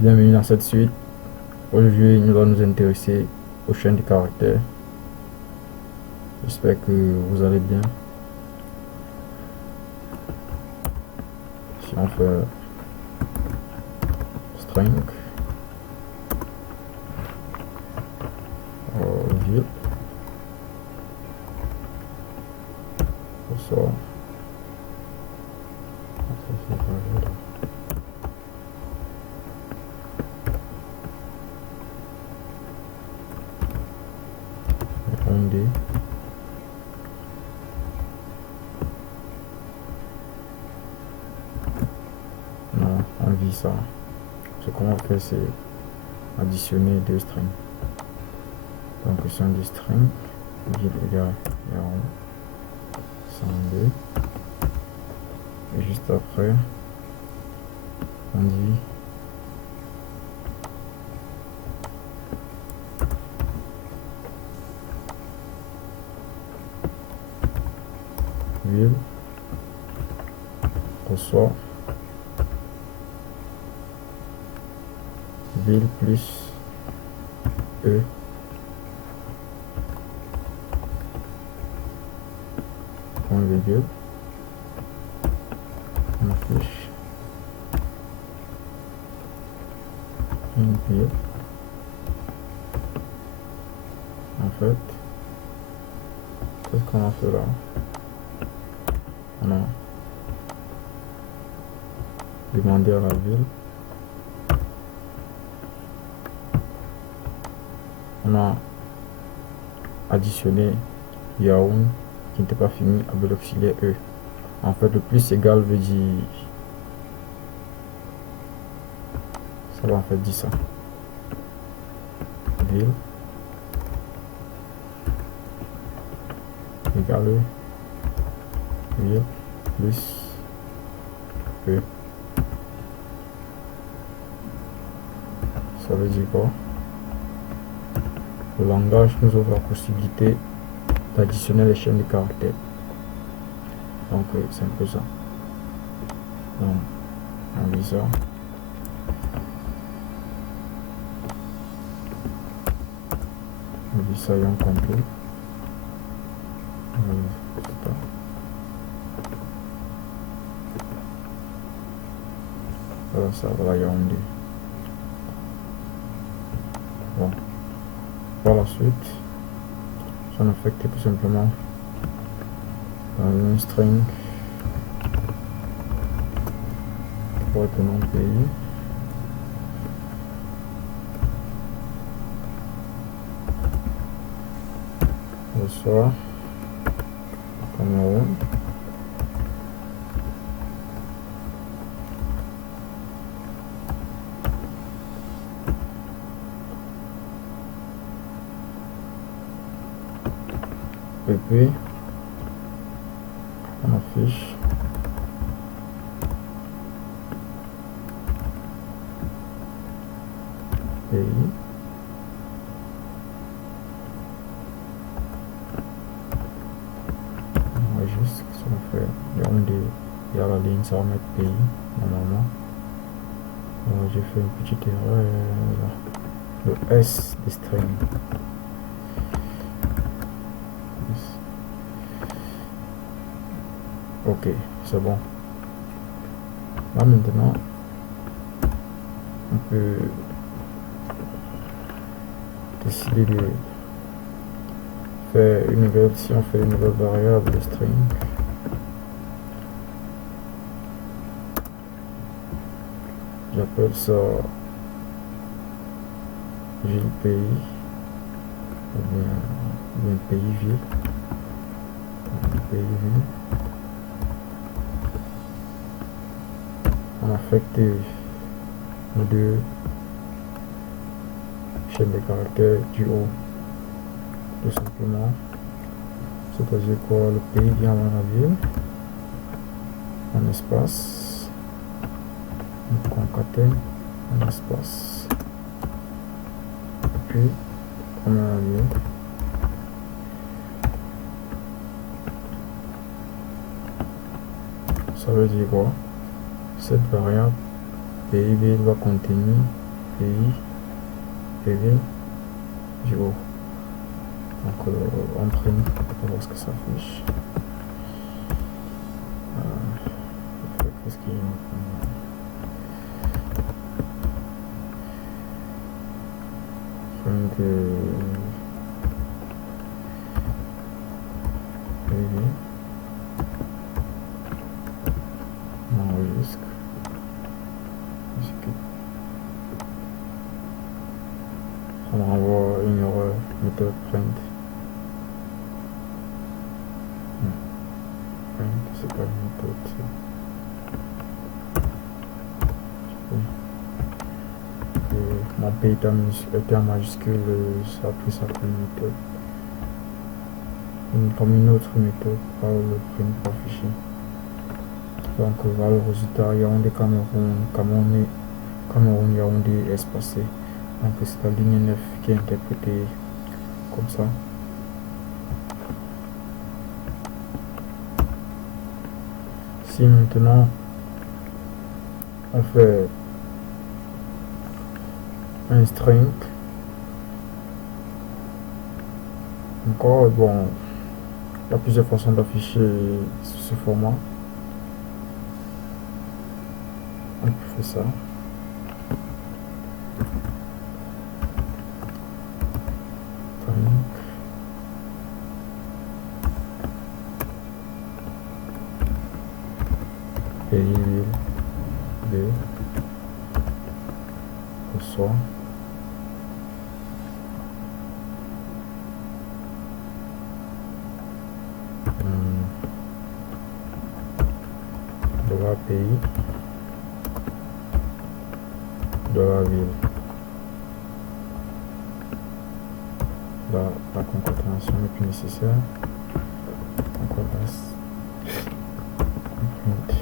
Bienvenue dans cette suite. Aujourd'hui, nous allons nous intéresser aux chaînes de caractères. J'espère que vous allez bien. Si on fait string, ville, ça, on dit non, on vit ça. Ce qu'on va faire, c'est additionner deux strings. Donc si on dit string, ville égale 102, et juste après on dit ville reçoit ville plus e point virgule, on affiche une ville. En fait, c'est ce qu'on a fait là. On a demandé à la ville, on a additionné Yaoun qui n'était pas fini avec l'auxiliaire E. En fait, le plus égal veut dire, ça va en fait dire ça, ville égale ville plus E. Ça veut dire quoi? Le langage nous offre la possibilité d'additionner les chaînes de caractères. Donc c'est un peu ça. Donc on lit ça. On lit ça et on compile. Voilà, ça va y on dit. Bon. Par la suite, on affecte tout simplement dans une string pour être nom pays. Reçoit Cameroun. Et puis on affiche pays. On va juste si on fait il y a la ligne, ça va mettre pays normalement. J'ai fait une petite erreur là. Le S des strings. Ok, c'est bon. Là maintenant, on peut décider de faire une nouvelle, si on fait une nouvelle variable de string. J'appelle ça ville pays, ou bien pays ville. Pays ville. On affecte nos deux chaînes de caractères du haut, tout simplement. C'est-à-dire quoi? Le pays vient dans la ville, un espace, on concatène un espace, puis on met la ville. Ça veut dire quoi? Cette variable pays ville va contenir pays et ville du haut. Donc on print pour voir ce que ça affiche. Qu'est-ce qu'il y a print m'enregistre. Ça me renvoie une erreur méthode print. Print, c'est pas une méthode. Mon P était en majuscule, ça a pris ça comme une méthode. Comme une autre méthode, pas le print pas affiché. Donc voilà le résultat. Yaoundé, Cameroun, Yaoundé, espacé. Donc c'est la ligne 9 qui est interprétée comme ça. Si maintenant on fait un string, encore bon, il y a plusieurs façons d'afficher ce format. On peut faire ça. Et B reçoit de la pays de la ville. Là, la concaténation n'est plus nécessaire. Donc on passe print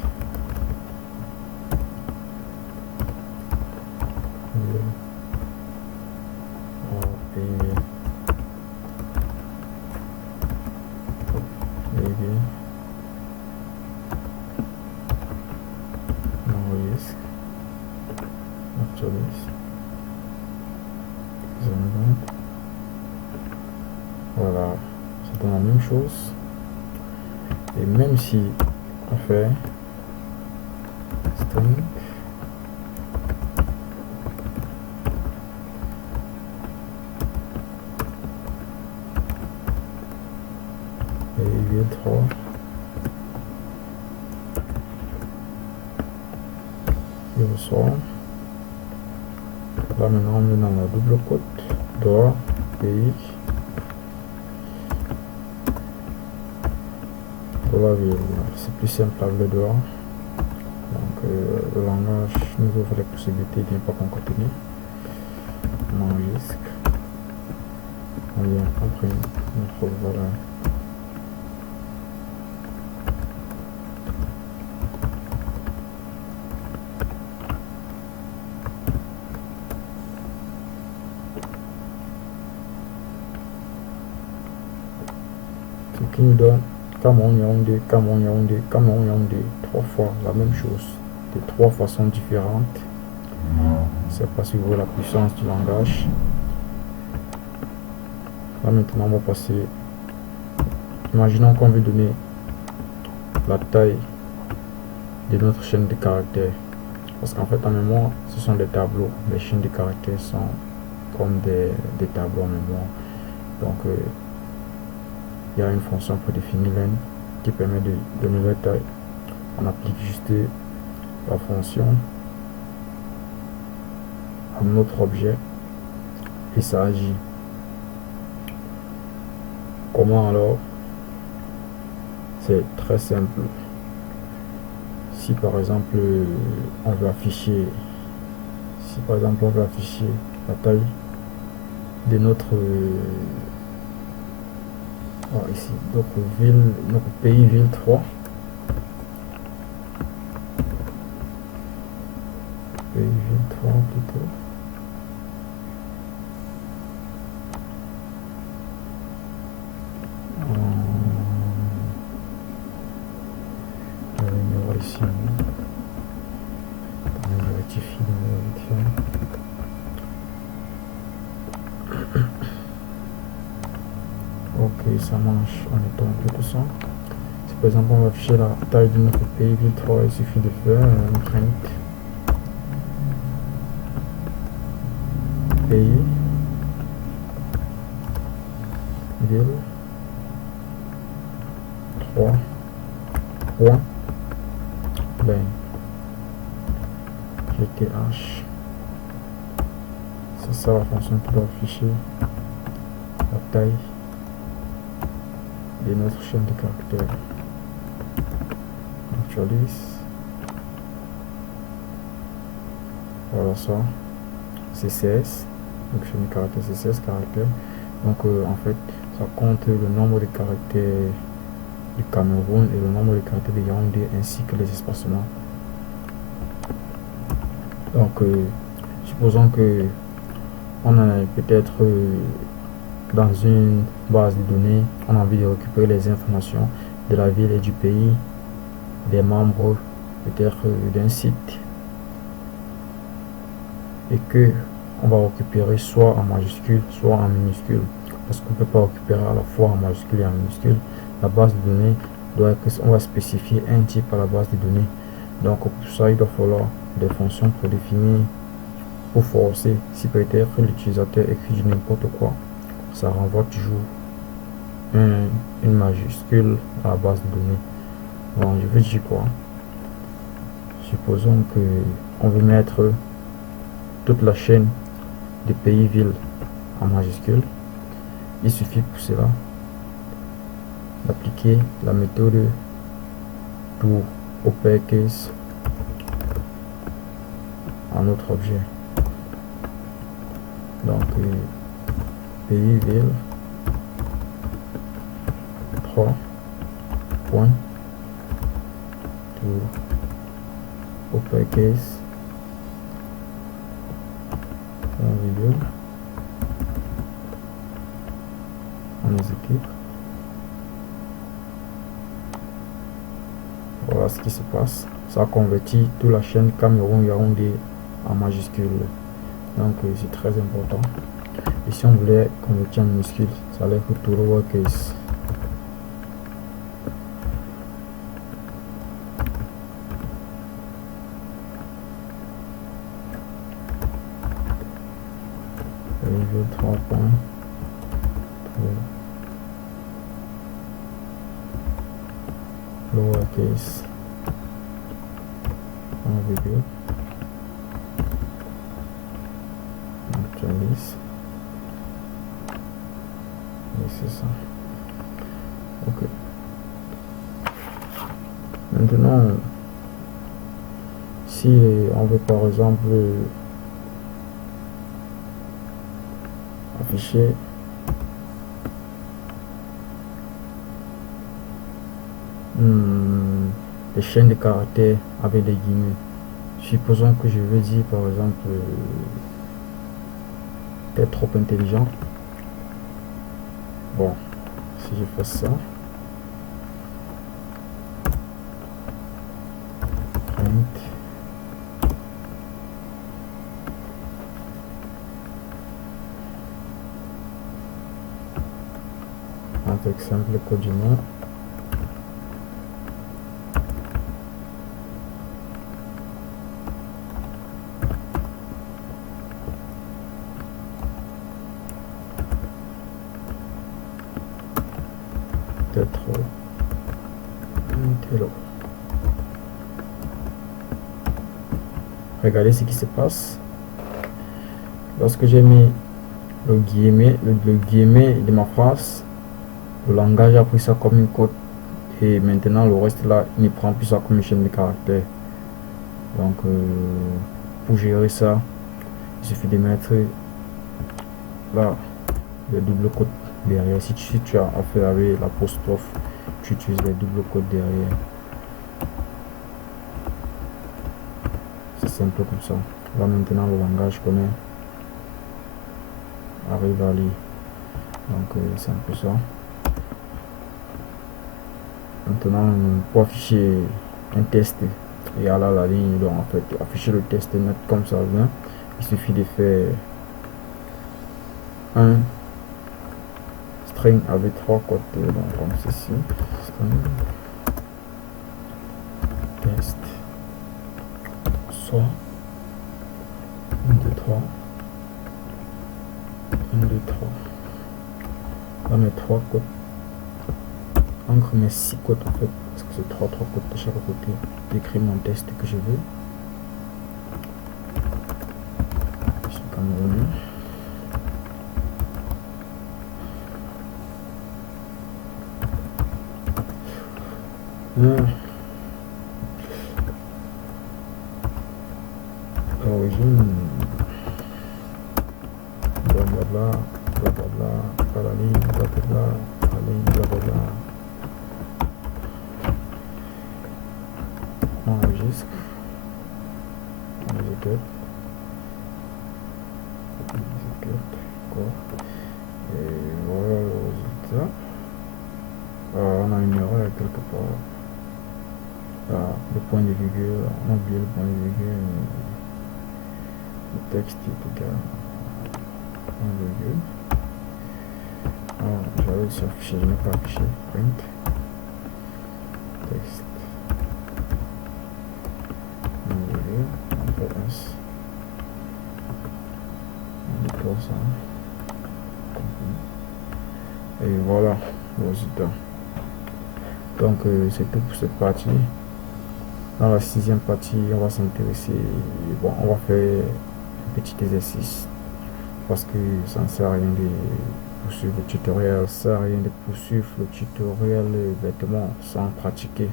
voilà, c'est dans la même chose. Et même si on fait string et 3 il ressort. Là maintenant on est dans la double côte dehors pays de la ville. C'est plus simple avec le dehors. Donc le langage nous ouvre les possibilités de ne pas concaténer. On enregistre. On vient après notre voilà. Ce qui nous donne Cameroun Yaoundé, Cameroun Yaoundé, Cameroun Yaoundé, 3 fois la même chose, de 3 façons différentes. C'est parce que vous voyez la puissance du langage. Là maintenant on va passer. Imaginons qu'on veut donner la taille de notre chaîne de caractères. Parce qu'en fait en mémoire ce sont des tableaux. Les chaînes de caractères sont comme des tableaux en mémoire. Donc il y a une fonction pour définir len qui permet de donner la taille. On applique juste la fonction à notre objet et ça agit. Comment alors? C'est très simple. Si par exemple on veut afficher la taille de notre ici, notre pays ville 3, pays ville 3 plutôt. Ici, on rectifie. ça marche en mettant un peu de ça. Si par exemple on va afficher la taille de notre pays, ville 3, il suffit de faire un print pays, ville 3, point, ben, GTH. C'est ça la fonction qui doit afficher la taille de notre chaîne de caractères. Actualise. Voilà ça. CSS. Donc chaîne de caractères CSS caractères. Donc en fait ça compte le nombre de caractères du Cameroun et le nombre de caractères de Yaoundé ainsi que les espacements. Donc supposons que on a peut-être dans une base de données, on a envie de récupérer les informations de la ville et du pays, des membres peut-être d'un site, et que on va récupérer soit en majuscule soit en minuscule, parce qu'on ne peut pas récupérer à la fois en majuscule et en minuscule. La base de données doit être, on va spécifier un type à la base de données. Donc pour ça il doit falloir des fonctions prédéfinies pour forcer. Si peut-être l'utilisateur écrit du n'importe quoi, ça renvoie toujours une majuscule à la base de données. Bon, je veux dire quoi? Supposons que on veut mettre toute la chaîne des pays-villes en majuscule. Il suffit pour cela d'appliquer la méthode pour uppercase à notre objet. Donc pays-ville 3 points pour uppercase virgule, on exécute. Voilà ce qui se passe. Ça convertit toute la chaîne Cameroun Yaoundé en majuscule. Donc c'est très important. Et si on voulait convertir en minuscule, ça allait être tout lowercase. Et 3 points. Lowercase. En virgule. Actualise. Et c'est ça. Ok. Maintenant, si on veut par exemple afficher des chaînes de caractères avec des guillemets, supposons que je veux dire par exemple t'es trop intelligent. Bon, si je fais ça, print avec simple code du nom, peut-être hello. Regardez ce qui se passe lorsque j'ai mis le guillemet de ma phrase. Le langage a pris ça comme une code et maintenant le reste là il ne prend plus ça comme une chaîne de caractères. Donc pour gérer ça, il suffit de mettre là le double code derrière. Si tu as affaire avec l'apostrophe, tu utilises les doubles codes derrière. C'est simple comme ça. Là maintenant le langage connaît, arrive à lire. Donc c'est un peu ça. Maintenant pour afficher un test et à la ligne, donc en fait afficher le test net comme ça vient, il suffit de faire un string avec 3 côtés, donc comme ceci. String test soit 1, 2, 3 1, 2, 3 dans mes 3 côtes, entre mes 6 côtes en fait, parce que c'est 3 côtes de chaque côté, j'écris mon test que je veux. Je suis comme revenu. Origine, blablabla, blablabla, palali, blablabla, palali, blablabla. On enregistre, on exécute, et voilà le résultat. On a une erreur quelque part. Le point de virgule, on a oublié le point de virgule. Le texte est égal à point de virgule. Alors, j'avais aussi affiché, je n'ai pas affiché. Print. Texte. Point de virgule. On fait S. On déclare ça. Et voilà le résultat. Donc c'est tout pour cette partie. Dans la 6e partie, on va s'intéresser, bon, on va faire un petit exercice parce que ça ne sert à rien de poursuivre le tutoriel, ça ne sert à rien de poursuivre le tutoriel bêtement sans pratiquer.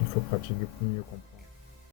Il faut pratiquer pour mieux comprendre.